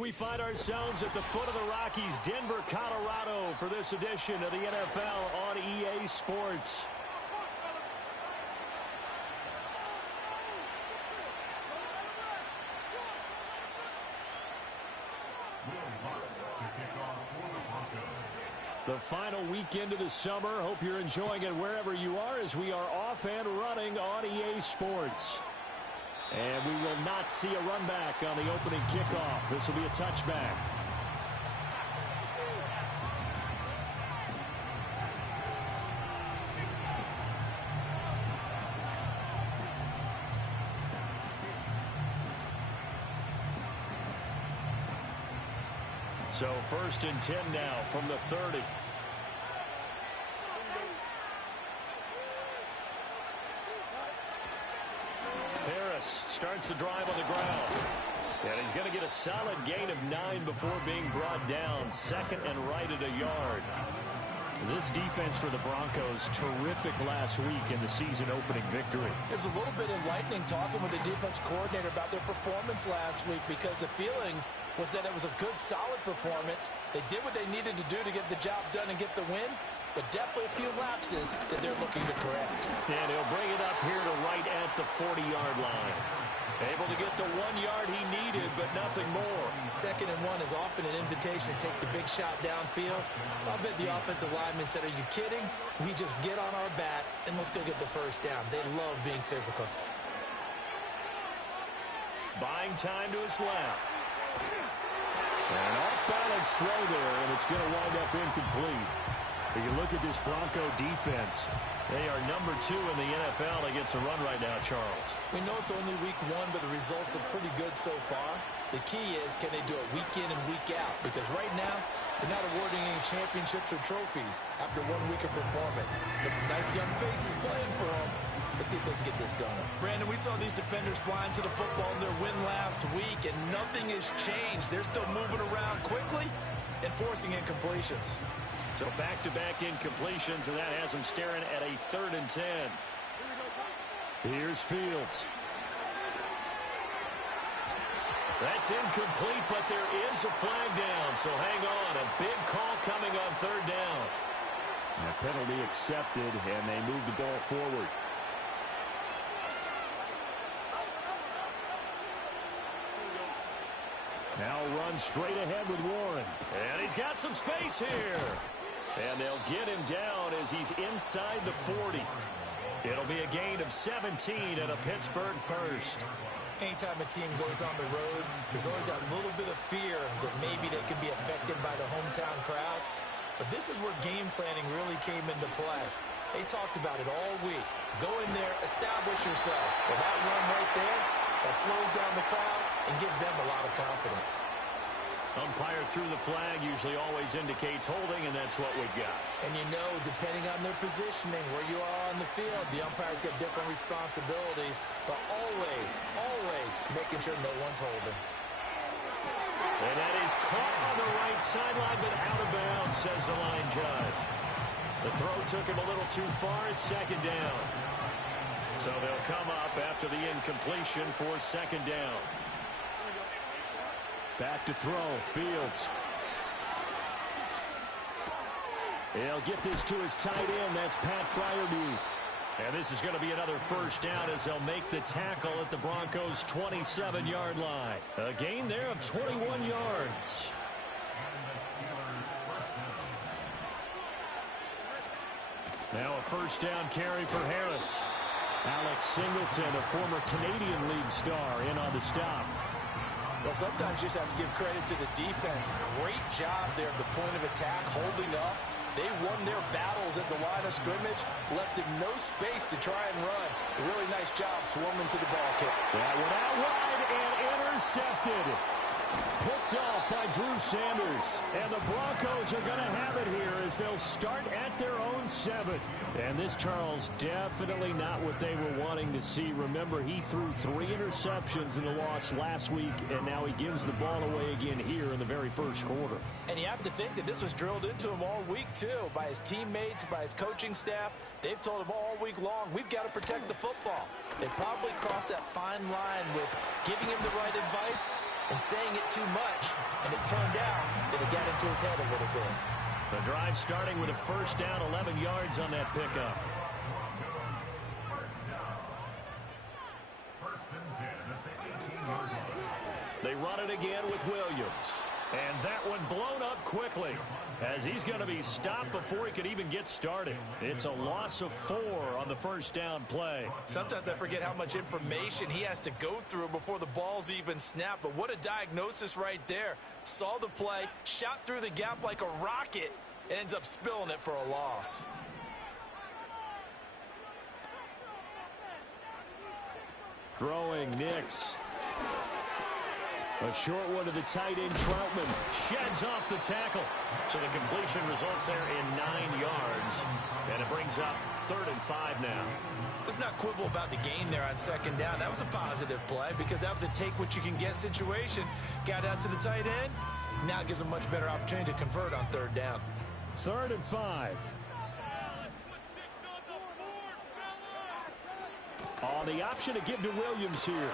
We find ourselves at the foot of the Rockies, Denver, Colorado, for this edition of the NFL on EA Sports. The final weekend of the summer. Hope you're enjoying it wherever you are as we are off and running on EA Sports. And we will not see a run back on the opening kickoff. This will be a touchback. So 1st and 10 now from the 30. Starts the drive on the ground. And he's going to get a solid gain of 9 before being brought down. 2nd and right at a yard. This defense for the Broncos, terrific last week in the season-opening victory. It was a little bit enlightening talking with the defense coordinator about their performance last week because the feeling was that it was a good, solid performance. They did what they needed to do to get the job done and get the win, but definitely a few lapses that they're looking to correct. And he'll bring it up here to right at the 40-yard line. Able to get the 1 yard he needed, but nothing more. 2nd and 1 is often an invitation to take the big shot downfield. I'll bet the offensive lineman said, are you kidding? We just get on our backs and let's go get the first down. They love being physical. Buying time to his left. An off-balance throw there, and it's going to wind up incomplete. If you look at this Bronco defense, they are number 2 in the NFL against the run right now, Charles. We know it's only week 1, but the results are pretty good so far. The key is, can they do it week in and week out? Because right now, they're not awarding any championships or trophies after 1 week of performance. But some nice young faces playing for them. Let's see if they can get this going. Brandon, we saw these defenders flying to the football in their win last week, and nothing has changed. They're still moving around quickly and forcing incompletions. So back-to-back incompletions, and that has them staring at a 3rd and 10. Here's Fields. That's incomplete, but there is a flag down, so hang on. A big call coming on 3rd down. And a penalty accepted, and they move the ball forward. Now run straight ahead with Warren. And he's got some space here. And they'll get him down as he's inside the 40. It'll be a gain of 17 and a Pittsburgh first. Anytime a team goes on the road, there's always that little bit of fear that maybe they can be affected by the hometown crowd. But this is where game planning really came into play. They talked about it all week. Go in there, establish yourselves. With that run right there, that slows down the crowd and gives them a lot of confidence. Umpire through the flag usually always indicates holding, and that's what we've got. And you know, depending on their positioning, where you are on the field, the umpires get different responsibilities, but always, always making sure no one's holding. And that is caught on the right sideline, but out of bounds, says the line judge. The throw took him a little too far. It's 2nd down. So they'll come up after the incompletion for 2nd down. Back to throw, Fields. He'll get this to his tight end. That's Pat Freiermuth. And this is going to be another 1st down as they'll make the tackle at the Broncos' 27-yard line. A gain there of 21 yards. Now a 1st down carry for Harris. Alex Singleton, a former Canadian League star, in on the stop. Well, sometimes you just have to give credit to the defense. Great job there at the point of attack, holding up. They won their battles at the line of scrimmage, left him no space to try and run. A really nice job swarming to the ball kick. That went out wide and intercepted. Picked off by Drew Sanders. And the Broncos are going to have it here as they'll start at their own 7. And this, Charles, definitely not what they were wanting to see. Remember, he threw 3 interceptions in the loss last week, and now he gives the ball away again here in the very first quarter. And you have to think that this was drilled into him all week, too, by his teammates, by his coaching staff. They've told him all week long, we've got to protect the football. They probably crossed that fine line with giving him the right advice and saying it too much, and it turned out that it got into his head a little bit. The drive starting with a first down, 11 yards on that pickup. They run it again with Williams. And that one blown up quickly as he's going to be stopped before he could even get started. It's a loss of 4 on the first down play. Sometimes I forget how much information he has to go through before the ball's even snapped. But what a diagnosis right there. Saw the play, shot through the gap like a rocket, ends up spilling it for a loss. Throwing Nix. A short one to the tight end, Troutman. Sheds off the tackle. So the completion results there in 9 yards. And it brings up 3rd and 5 now. Let's not quibble about the gain there on second down. That was a positive play because that was a take-what-you-can-get situation. Got out to the tight end. Now gives a much better opportunity to convert on 3rd down. 3rd and 5. On the option to give to Williams here.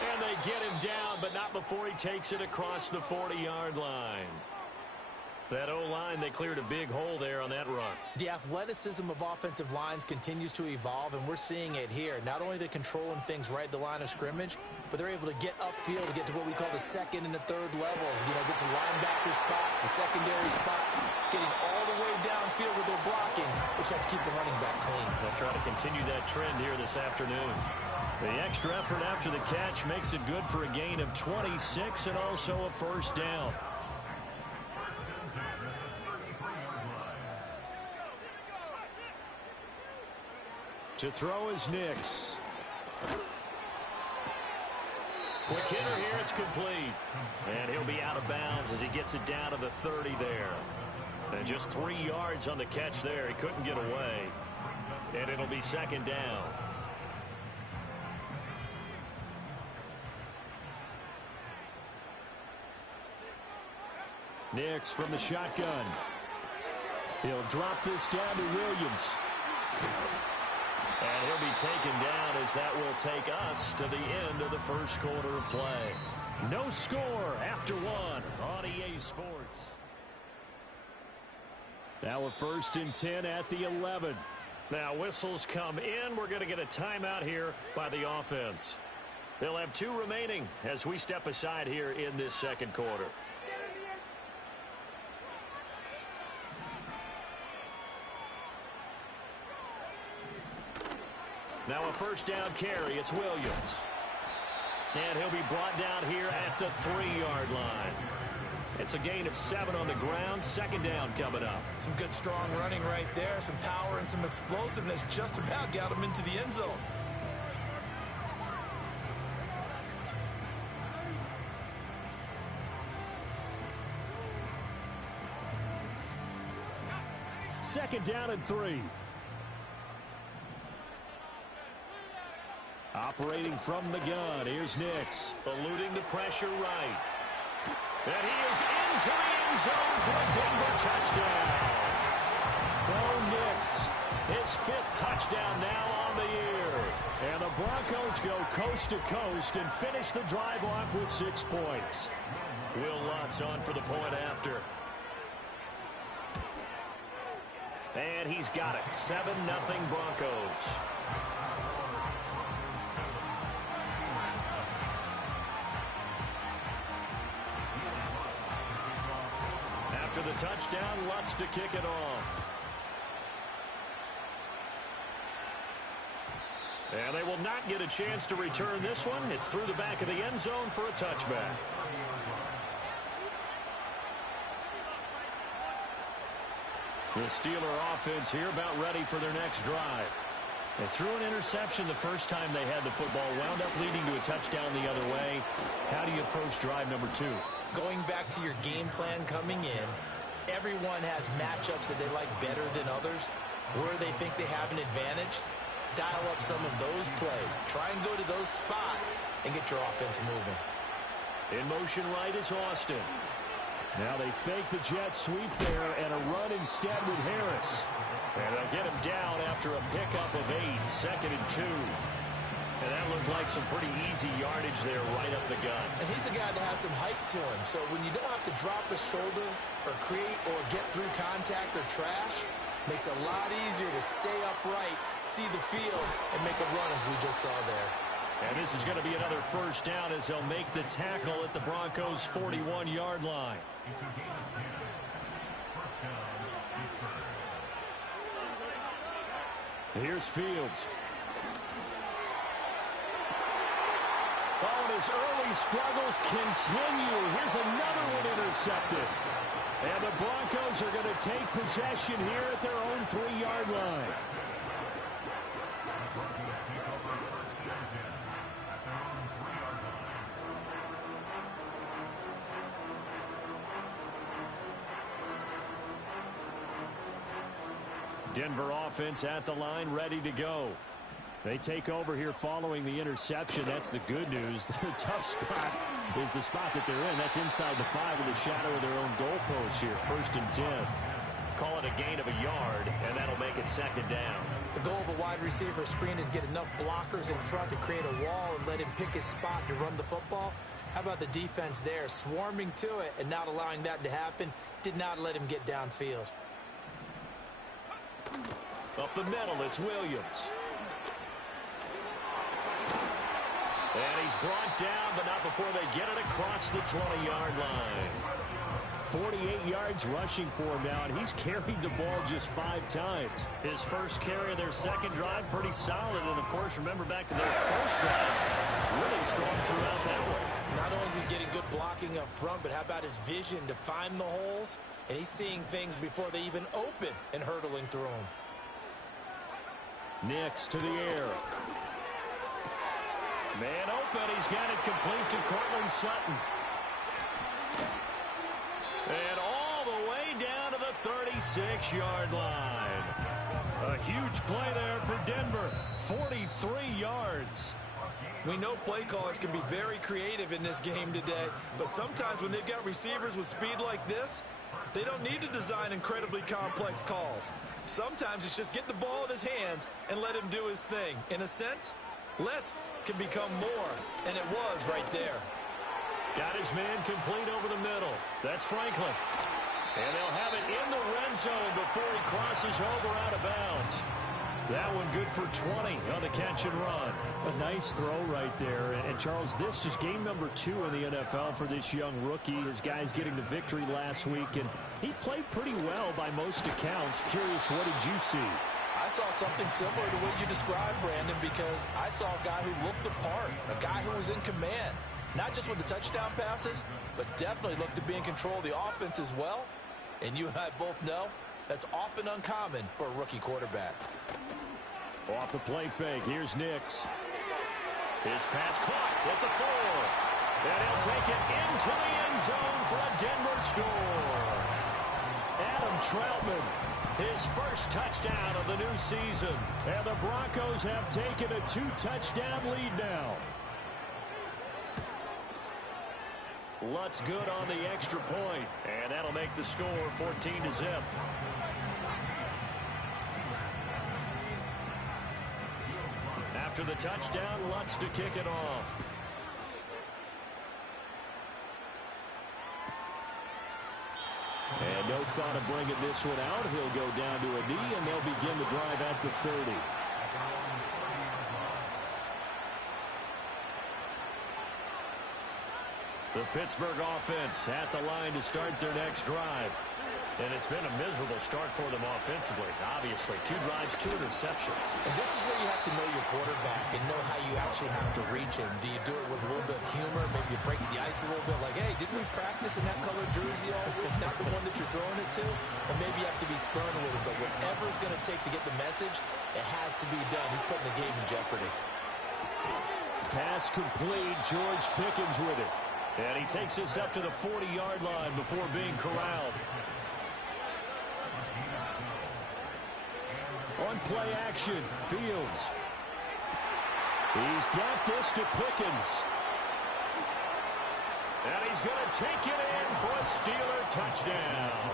And they get him down, but not before he takes it across the 40-yard line. That O-line, they cleared a big hole there on that run. The athleticism of offensive lines continues to evolve, and we're seeing it here. Not only are they controlling things right at the line of scrimmage, but they're able to get upfield to get to what we call the 2nd and the 3rd levels. You know, get to linebacker spot, the secondary spot, getting all the way downfield with their blocking, which have to keep the running back clean. They'll try to continue that trend here this afternoon. The extra effort after the catch makes it good for a gain of 26 and also a first down. To throw is Nix. Quick hitter here, it's complete. And he'll be out of bounds as he gets it down to the 30 there. And just 3 yards on the catch there. He couldn't get away. And it'll be 2nd down. Nix from the shotgun. He'll drop this down to Williams. And he'll be taken down as that will take us to the end of the first quarter of play. No score after 1 on EA Sports. Now a 1st and 10 at the 11. Now whistles come in. We're going to get a timeout here by the offense. They'll have 2 remaining as we step aside here in this second quarter. Now a first down carry. It's Williams. And he'll be brought down here at the 3-yard line. It's a gain of 7 on the ground. 2nd down coming up. Some good strong running right there. Some power and some explosiveness just about got him into the end zone. Second down and 3. Operating from the gun, here's Nix. Eluding the pressure right. And he is into the end zone for a Denver touchdown. Bo Nix, his 5th touchdown now on the year. And the Broncos go coast to coast and finish the drive off with 6 points. Will Lutz on for the point after. And he's got it. 7-0 Broncos. After the touchdown, Lutz to kick it off. And they will not get a chance to return this one. It's through the back of the end zone for a touchback. The Steeler offense here about ready for their next drive. They threw an interception the first time they had the football, wound up leading to a touchdown the other way. How do you approach drive number 2? Going back to your game plan coming in, everyone has matchups that they like better than others. Where they think they have an advantage, dial up some of those plays. Try and go to those spots and get your offense moving. In motion right is Austin. Now they fake the jet sweep there and a run instead with Harris. And they'll get him down after a pickup of 8, 2nd and 2. And that looked like some pretty easy yardage there right up the gut. And he's a guy that has some height to him. So when you don't have to drop a shoulder or create or get through contact or trash, makes it a lot easier to stay upright, see the field, and make a run as we just saw there. And this is going to be another first down as they'll make the tackle at the Broncos' 41-yard line. Here's Fields. Oh, and his early struggles continue. Here's another one intercepted. And the Broncos are going to take possession here at their own 3-yard line. Denver offense at the line, ready to go. They take over here following the interception. That's the good news. The tough spot is the spot that they're in. That's inside the 5 in the shadow of their own goalpost here. 1st and 10. Call it a gain of a yard, and that'll make it 2nd down. The goal of a wide receiver screen is get enough blockers in front to create a wall and let him pick his spot to run the football. How about the defense there, swarming to it and not allowing that to happen? Did not let him get downfield. Up the middle, it's Williams. And he's brought down, but not before they get it across the 20-yard line. 48 yards rushing for him now, and he's carried the ball just 5 times. His first carry of their second drive, pretty solid. And, of course, remember back to their first drive, really strong throughout that one. Not only is he getting good blocking up front, but how about his vision to find the holes? And he's seeing things before they even open and hurtling through them. Nix to the air. Man open. He's got it complete to Cortland Sutton. And all the way down to the 36-yard line. A huge play there for Denver. 43 yards. We know play callers can be very creative in this game today, but sometimes when they've got receivers with speed like this, they don't need to design incredibly complex calls. Sometimes it's just get the ball in his hands and let him do his thing. In a sense, less can become more, and it was right there. Got his man complete over the middle. That's Franklin. And they'll have it in the red zone before he crosses over out of bounds. That one good for 20 on the catch and run. A nice throw right there. And Charles, this is game number 2 in the NFL for this young rookie. His guys getting the victory last week, and he played pretty well by most accounts. Curious, what did you see? I saw something similar to what you described, Brandon, because I saw a guy who looked the part, a guy who was in command, not just with the touchdown passes, but definitely looked to be in control of the offense as well. And you and I both know that's often uncommon for a rookie quarterback. Off the play fake, here's Nix. His pass caught at the 4. And he'll take it into the end zone for a Denver score. Adam Troutman, his first touchdown of the new season. And the Broncos have taken a 2-touchdown lead now. Lutz good on the extra point. And that'll make the score 14-0. After the touchdown, Lutz to kick it off. And no thought of bringing this one out. He'll go down to a knee, and they'll begin the drive at the 30. The Pittsburgh offense at the line to start their next drive. And it's been a miserable start for them offensively. Obviously, 2 drives, 2 interceptions. And this is where you have to know your quarterback and know how you actually have to reach him. Do you do it with a little bit of humor? Maybe you break the ice a little bit like, hey, didn't we practice in that color jersey all week? Not the one that you're throwing it to? Or maybe you have to be stern with him. But whatever it's going to take to get the message, it has to be done. He's putting the game in jeopardy. Pass complete. George Pickens with it. And he takes us up to the 40-yard line before being corralled. On play action, Fields. He's got this to Pickens. And he's going to take it in for a Steeler touchdown.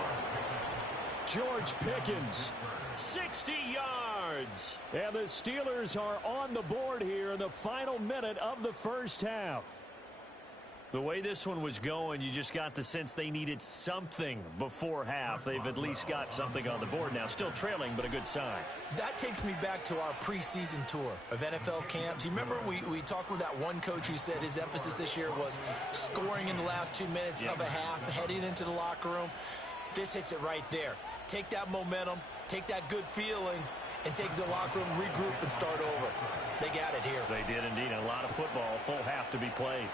George Pickens, 60 yards. yards. And the Steelers are on the board here in the final minute of the first half. The way this one was going, you just got the sense they needed something before half. They've at least got something on the board now. Still trailing, but a good sign. That takes me back to our preseason tour of NFL camps. You remember we talked with that one coach who said his emphasis this year was scoring in the last 2 minutes of a half, heading into the locker room. This hits it right there. Take that momentum, take that good feeling, and take the locker room, regroup, and start over. They got it here. They did indeed. A lot of football, full half to be played.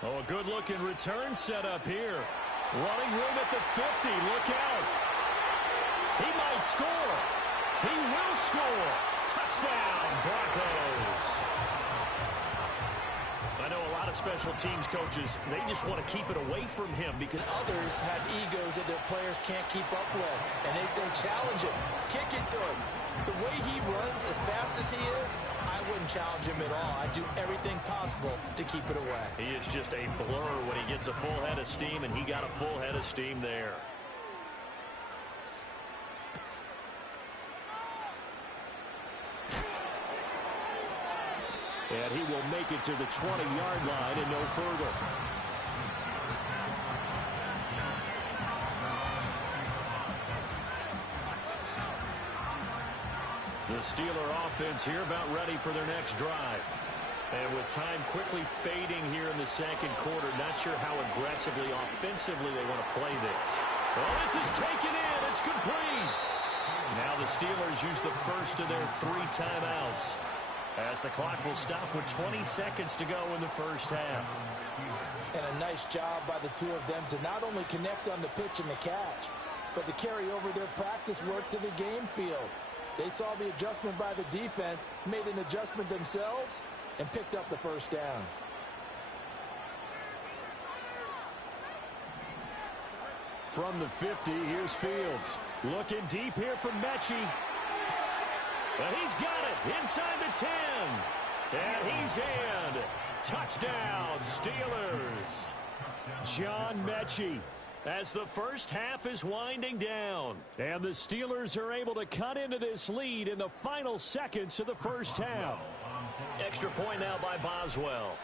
Oh, a good-looking return set up here. Running room at the 50. Look out. He might score. He will score. Touchdown, Broncos. I know a lot of special teams coaches, they just want to keep it away from him because others have egos that their players can't keep up with. And they say, challenge him. Kick it to him. The way he runs as fast as he is, I wouldn't challenge him at all. I'd do everything possible to keep it away. He is just a blur when he gets a full head of steam, and he got a full head of steam there. And he will make it to the 20-yard line and no further. The Steeler offense here about ready for their next drive. And with time quickly fading here in the second quarter, not sure how aggressively, offensively they want to play this. Oh, this is taken in. It's complete. Now the Steelers use the first of their 3 timeouts, as the clock will stop with 20 seconds to go in the first half. And a nice job by the two of them to not only connect on the pitch and the catch, but to carry over their practice work to the game field. They saw the adjustment by the defense, made an adjustment themselves, and picked up the first down. From the 50, here's Fields. Looking deep here for Mechie. And he's got it inside the 10. And he's in. Touchdown, Steelers. John Mechie, as the first half is winding down. And the Steelers are able to cut into this lead in the final seconds of the first half. Extra point now by Boswell.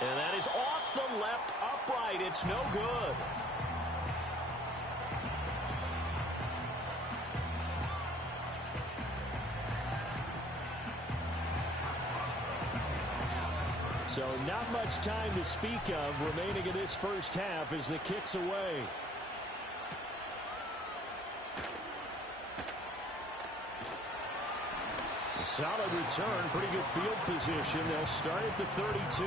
And that is off the left upright. It's no good. So not much time to speak of remaining in this first half as the kick's away. A solid return, pretty good field position. They'll start at the 32.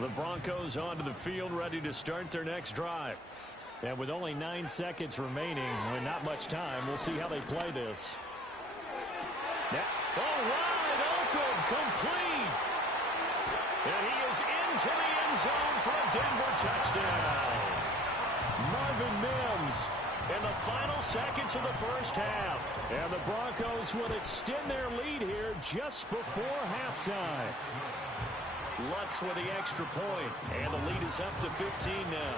The Broncos onto the field, ready to start their next drive. And with only 9 seconds remaining, and not much time, we'll see how they play this. Wide open, complete. And he is into the end zone for a Denver touchdown. Marvin Mims in the final seconds of the first half. And the Broncos will extend their lead here just before halftime. Lutz with the extra point, and the lead is up to 15 now.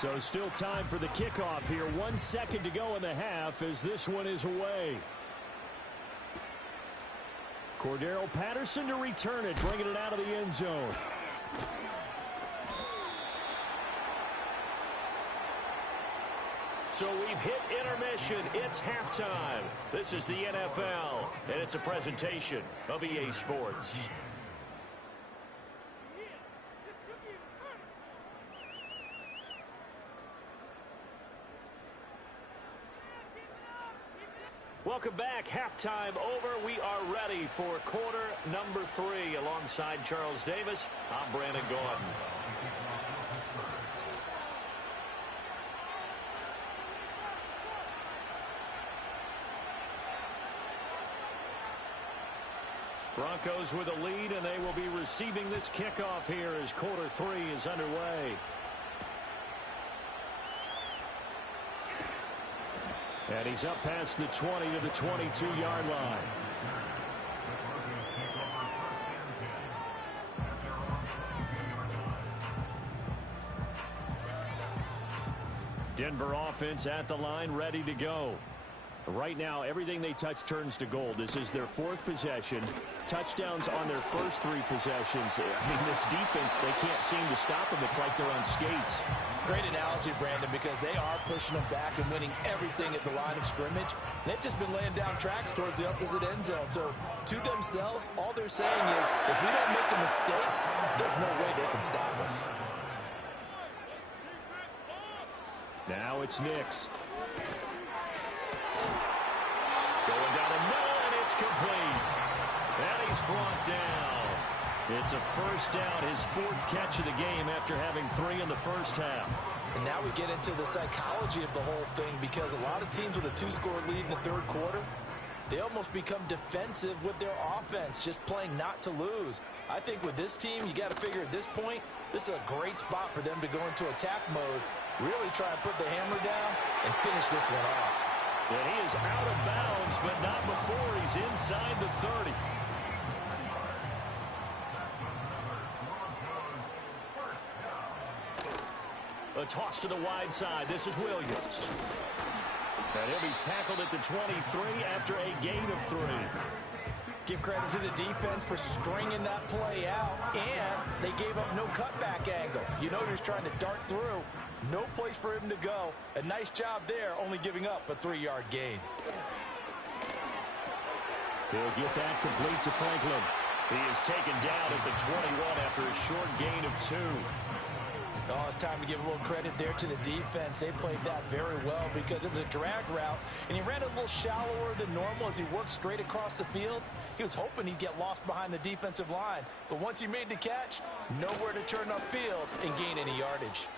So still time for the kickoff here. 1 second to go in the half as this one is away. Cordero Patterson to return it, bringing it out of the end zone. So we've hit intermission. It's halftime. This is the NFL, and it's a presentation of EA Sports. Welcome back. Halftime over. We are ready for quarter number 3. Alongside Charles Davis, I'm Brandon Gordon. Broncos with a lead, and they will be receiving this kickoff here as quarter 3 is underway. And he's up past the 20 to the 22-yard line. Denver offense at the line, ready to go. Right now, everything they touch turns to gold. This is their 4th possession. Touchdowns on their first 3 possessions. I mean, this defense, they can't seem to stop them. It's like they're on skates. Great analogy, Brandon, because they are pushing them back and winning everything at the line of scrimmage. They've just been laying down tracks towards the opposite end zone. So, to themselves, all they're saying is, if we don't make a mistake, there's no way they can stop us. Now it's Nix. Going down the middle, and it's complete. And he's brought down. It's a first down, his 4th catch of the game after having 3 in the first half. And now we get into the psychology of the whole thing, because a lot of teams with a 2-score lead in the 3rd quarter, they almost become defensive with their offense, just playing not to lose. I think with this team, you got to figure at this point, this is a great spot for them to go into attack mode, really try and put the hammer down and finish this one off. And he is out of bounds, but not before he's inside the 30. A toss to the wide side. This is Williams. And he'll be tackled at the 23 after a gain of 3. Give credit to the defense for stringing that play out, and they gave up no cutback angle. You know he was trying to dart through. No place for him to go. A nice job there, only giving up a 3-yard gain. He'll get that complete to Franklin. He is taken down at the 21 after a short gain of 2. Oh, it's time to give a little credit there to the defense. They played that very well because it was a drag route, and he ran a little shallower than normal as he worked straight across the field. He was hoping he'd get lost behind the defensive line, but once he made the catch, nowhere to turn upfield and gain any yardage.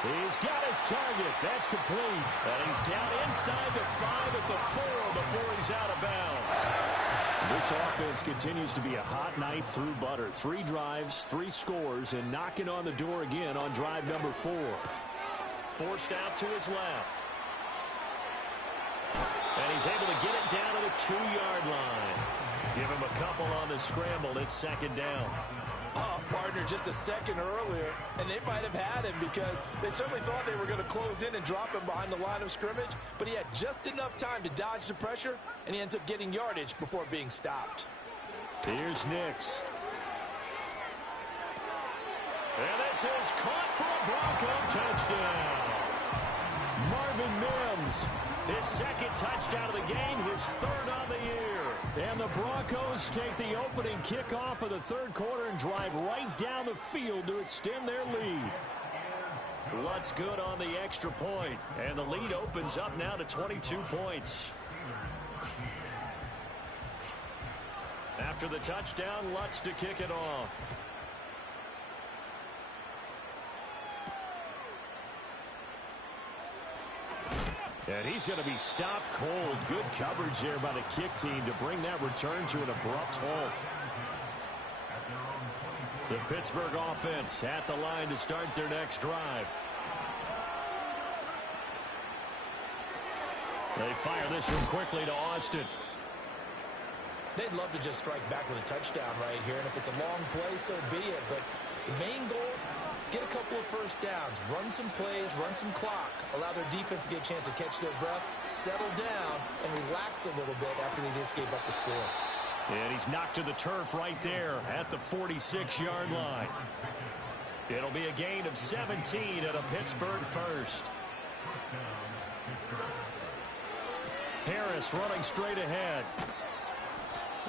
He's got his target. That's complete. And he's down inside the 5 at the 4 before he's out of bounds. This offense continues to be a hot knife through butter. 3 drives, 3 scores, and knocking on the door again on drive number 4. Forced out to his left. And he's able to get it down to the 2-yard line. Give him a couple on the scramble. It's 2nd down. Oh, partner, just a second earlier, and they might have had him because they certainly thought they were going to close in and drop him behind the line of scrimmage, but he had just enough time to dodge the pressure, and he ends up getting yardage before being stopped. Here's Nix. And this is caught for a Bronco touchdown. Marvin Mims, his 2nd touchdown of the game, his 3rd on the year. And the Broncos take the opening kickoff of the 3rd quarter and drive right down the field to extend their lead. What's good on the extra point? And the lead opens up now to 22 points. After the touchdown, Lutz to kick it off. And he's going to be stopped cold. Good coverage there by the kick team to bring that return to an abrupt halt. The Pittsburgh offense at the line to start their next drive. They fire this one quickly to Austin. They'd love to just strike back with a touchdown right here, and if it's a long play, so be it. But the main goal, get a couple of first downs, run some plays, run some clock, allow their defense to get a chance to catch their breath, settle down, and relax a little bit after they just gave up the score. And he's knocked to the turf right there at the 46-yard line. It'll be a gain of 17 at a Pittsburgh first. Harris running straight ahead.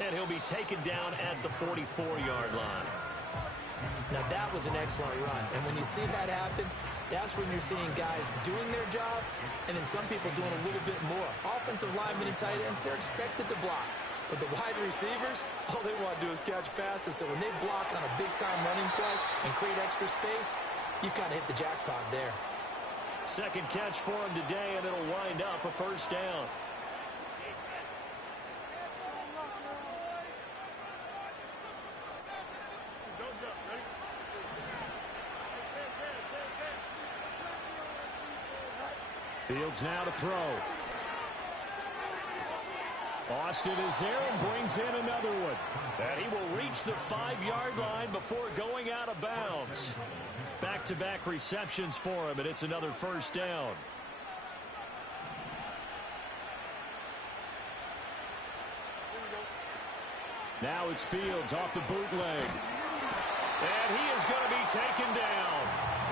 And he'll be taken down at the 44-yard line. Now that was an excellent run, and when you see that happen, that's when you're seeing guys doing their job, and then some people doing a little bit more. Offensive linemen and tight ends, they're expected to block. But the wide receivers, all they want to do is catch passes. So when they block on a big-time running play and create extra space, you've kind of hit the jackpot there. 2nd catch for him today, and it'll wind up a first down. Fields now to throw. Austin is there and brings in another one. And he will reach the 5-yard line before going out of bounds. Back-to-back receptions for him, and it's another first down. Now it's Fields off the bootleg. And he is going to be taken down.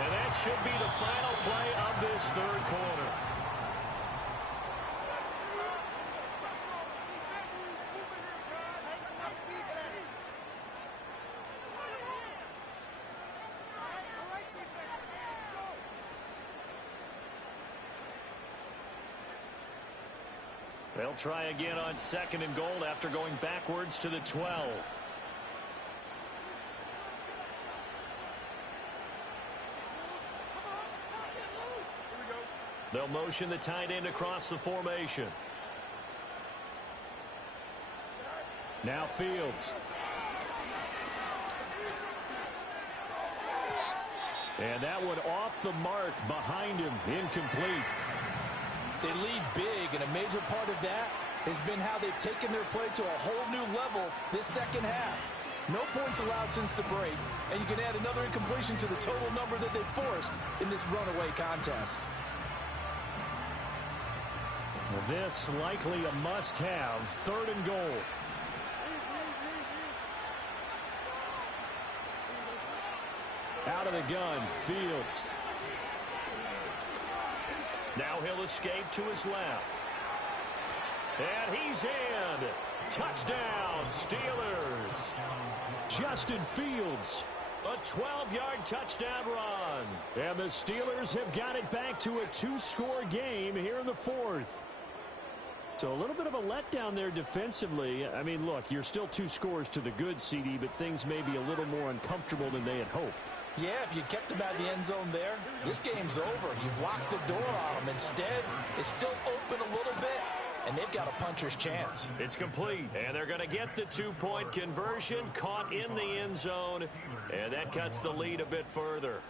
And that should be the final play of this third quarter. They'll try again on 2nd and goal after going backwards to the 12. They'll motion the tight end across the formation. Now Fields. And that one off the mark behind him, incomplete. They lead big, and a major part of that has been how they've taken their play to a whole new level this second half. No points allowed since the break, and you can add another incompletion to the total number that they've forced in this runaway contest. This likely a must-have, 3rd and goal. Out of the gun, Fields. Now he'll escape to his left. And he's in. Touchdown, Steelers. Justin Fields, a 12-yard touchdown run. And the Steelers have got it back to a 2-score game here in the 4th. So a little bit of a letdown there defensively. I mean, look, you're still 2 scores to the good, CD, but things may be a little more uncomfortable than they had hoped. Yeah, if you kept him out of the end zone there, this game's over. You've locked the door on him. Instead, it's still open a little bit, and they've got a puncher's chance. It's complete, and they're going to get the 2-point conversion, caught in the end zone, and that cuts the lead a bit further.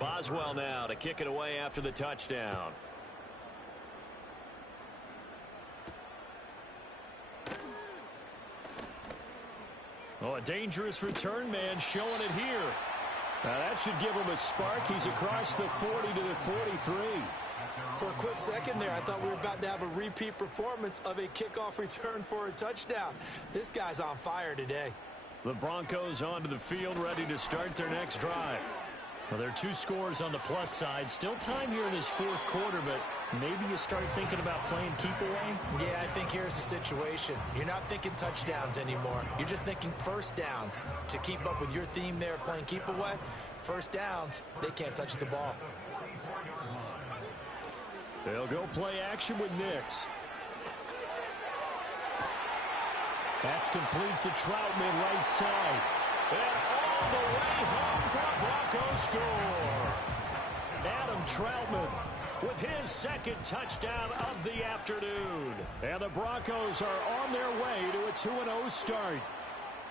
Boswell now to kick it away after the touchdown. Oh, a dangerous return man showing it here. Now that should give him a spark. He's across the 40 to the 43. For a quick second there, I thought we were about to have a repeat performance of a kickoff return for a touchdown. This guy's on fire today. The Broncos onto the field, ready to start their next drive. Well, there are 2 scores on the plus side. Still time here in this 4th quarter, but maybe you start thinking about playing keep away? Yeah, I think here's the situation. You're not thinking touchdowns anymore. You're just thinking first downs. To keep up with your theme there, playing keep away, first downs, they can't touch the ball. They'll go play action with Nix. That's complete to Troutman, right side. And all the way home for a Broncos score. Adam Troutman with his 2nd touchdown of the afternoon. And the Broncos are on their way to a 2-0 start.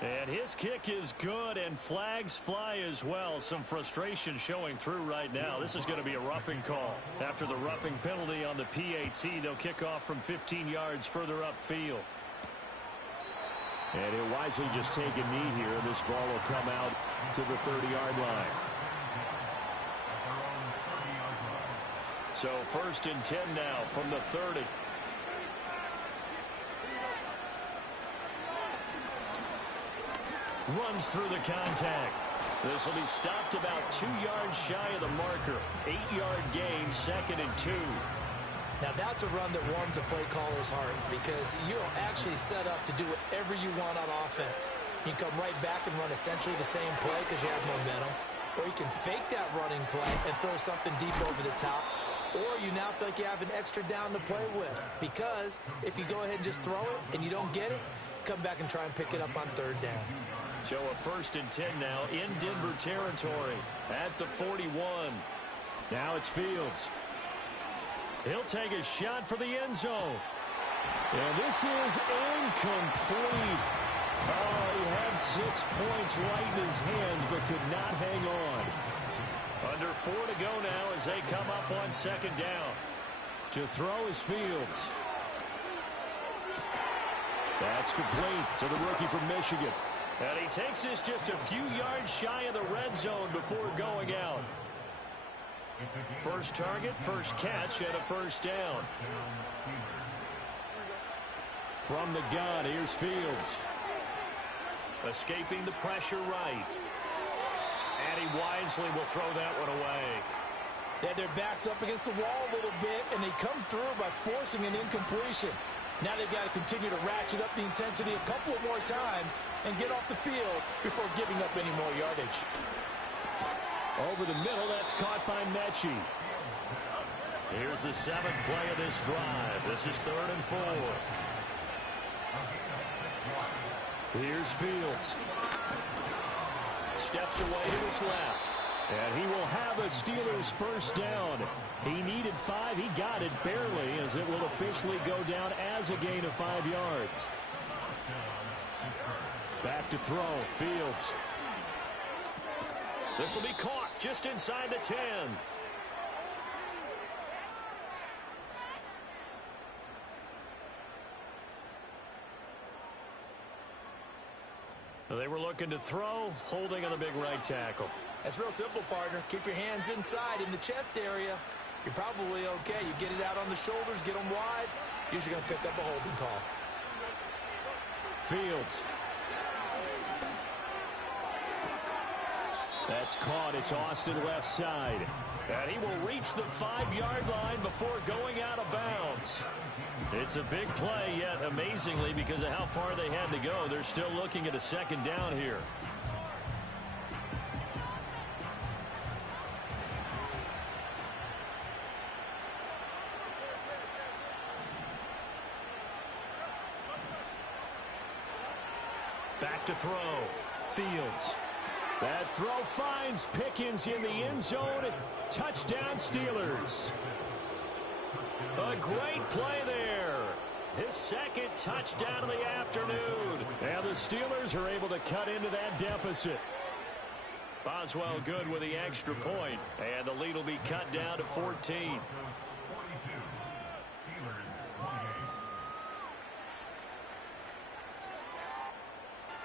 And his kick is good, and flags fly as well. Some frustration showing through right now. This is going to be a roughing call. After the roughing penalty on the PAT, they'll kick off from 15 yards further upfield. And he'll wisely just take a knee here, and this ball will come out to the 30-yard line. So 1st and 10 now from the 30. Runs through the contact. This will be stopped about 2 yards shy of the marker. 8-yard gain, 2nd and 2. Now that's a run that warms a play caller's heart because you're actually set up to do whatever you want on offense. You can come right back and run essentially the same play because you have momentum. Or you can fake that running play and throw something deep over the top. Or you now feel like you have an extra down to play with. Because if you go ahead and just throw it and you don't get it, come back and try and pick it up on 3rd down. So a 1st and 10 now in Denver territory at the 41. Now it's Fields. He'll take a shot for the end zone. And this is incomplete. Oh, he had 6 points right in his hands, but could not hang on. Under 4 to go now as they come up on second down. To throw is Fields. That's complete to the rookie from Michigan. And he takes this just a few yards shy of the red zone before going out. First target, first catch, and a first down. From the gun, here's Fields. Escaping the pressure right. And he wisely will throw that one away. They had their backs up against the wall a little bit, and they come through by forcing an incompletion. Now they've got to continue to ratchet up the intensity a couple of more times and get off the field before giving up any more yardage. Over the middle, that's caught by Mechie. Here's the 7th play of this drive. This is 3rd and 4. Here's Fields. Steps away to his left. And he will have a Steelers first down. He needed 5. He got it barely, as it will officially go down as a gain of 5 yards. Back to throw. Fields. This will be caught just inside the 10. They were looking to throw, holding on the big right tackle. That's real simple, partner. Keep your hands inside in the chest area. You're probably okay. You get it out on the shoulders, get them wide. Usually going to pick up a holding call. Fields. That's caught. It's Austin left side. And he will reach the 5-yard line before going out of bounds. It's a big play, yet amazingly, because of how far they had to go, they're still looking at a second down here. Back to throw. Fields. That throw finds Pickens in the end zone. Touchdown, Steelers. A great play there. His second touchdown of the afternoon. And the Steelers are able to cut into that deficit. Boswell good with the extra point. And the lead will be cut down to 14.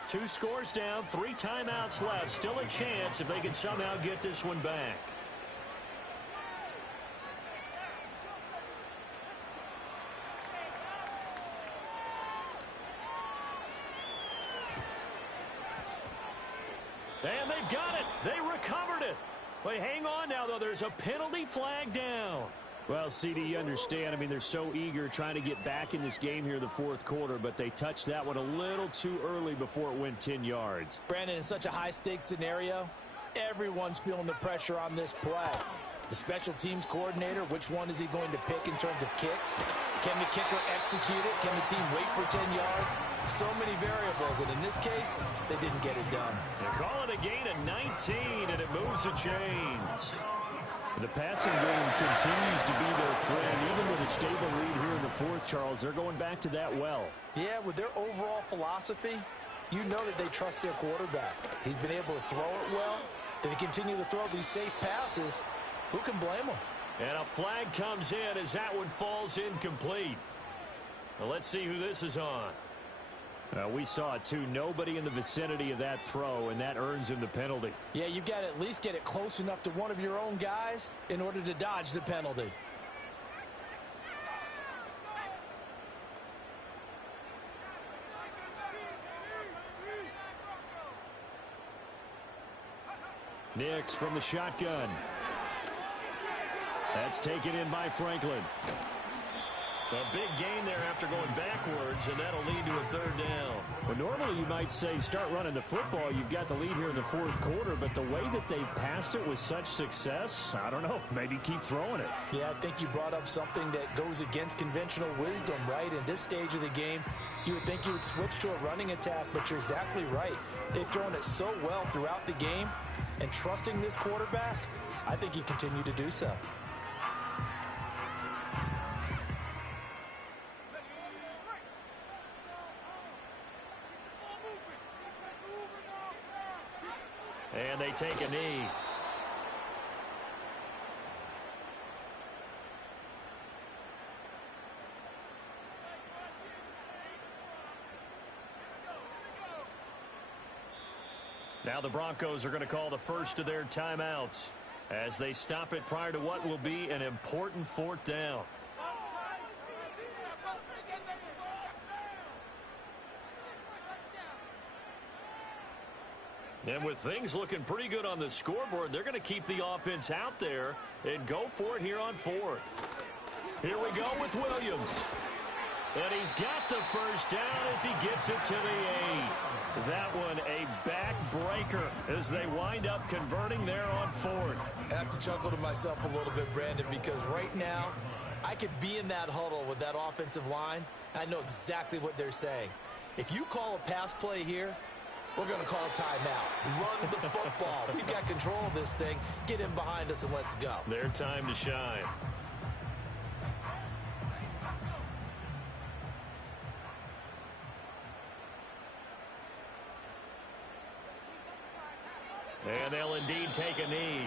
Two scores down, 3 timeouts left. Still a chance if they can somehow get this one back. And they've got it. They recovered it. But hang on now, though. There's a penalty flag down. Well, CD, you understand. I mean, they're so eager trying to get back in this game here in the 4th quarter, but they touched that one a little too early before it went 10 yards. Brandon, in such a high-stakes scenario, everyone's feeling the pressure on this play. The special teams coordinator, which one is he going to pick in terms of kicks? Can the kicker execute it? Can the team wait for 10 yards? So many variables, and in this case, they didn't get it done. They call it a gain of 19, and it moves the chains. The passing game continues to be their friend. Even with a stable lead here in the 4th, Charles, they're going back to that well. Yeah, with their overall philosophy, you know that they trust their quarterback. He's been able to throw it well. If they continue to throw these safe passes, who can blame them? And a flag comes in as that one falls incomplete. Well, let's see who this is on. We saw it, too. Nobody in the vicinity of that throw, and that earns him the penalty. Yeah, you've got to at least get it close enough to one of your own guys in order to dodge the penalty. Nix from the shotgun. That's taken in by Franklin. A big gain there after going backwards, and that'll lead to a 3rd down. Well, normally you might say start running the football. You've got the lead here in the 4th quarter, but the way that they've passed it with such success, I don't know, maybe keep throwing it. Yeah, I think you brought up something that goes against conventional wisdom, right? In this stage of the game, you would think you would switch to a running attack, but you're exactly right. They've thrown it so well throughout the game, and trusting this quarterback, I think you continue to do so. And they take a knee. Now the Broncos are going to call the first of their timeouts as they stop it prior to what will be an important fourth down. And with things looking pretty good on the scoreboard, they're going to keep the offense out there and go for it here on fourth. Here we go with Williams. And he's got the first down as he gets it to the 8. That one a backbreaker as they wind up converting there on fourth. I have to chuckle to myself a little bit, Brandon, because right now I could be in that huddle with that offensive line. I know exactly what they're saying. If you call a pass play here, we're going to call a timeout. Run the football. We've got control of this thing. Get in behind us and let's go. Their time to shine. And they'll indeed take a knee.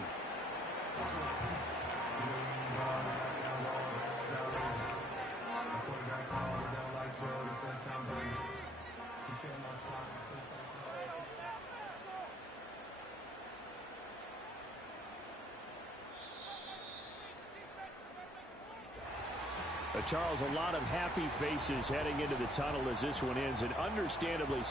Charles, a lot of happy faces heading into the tunnel as this one ends, and understandably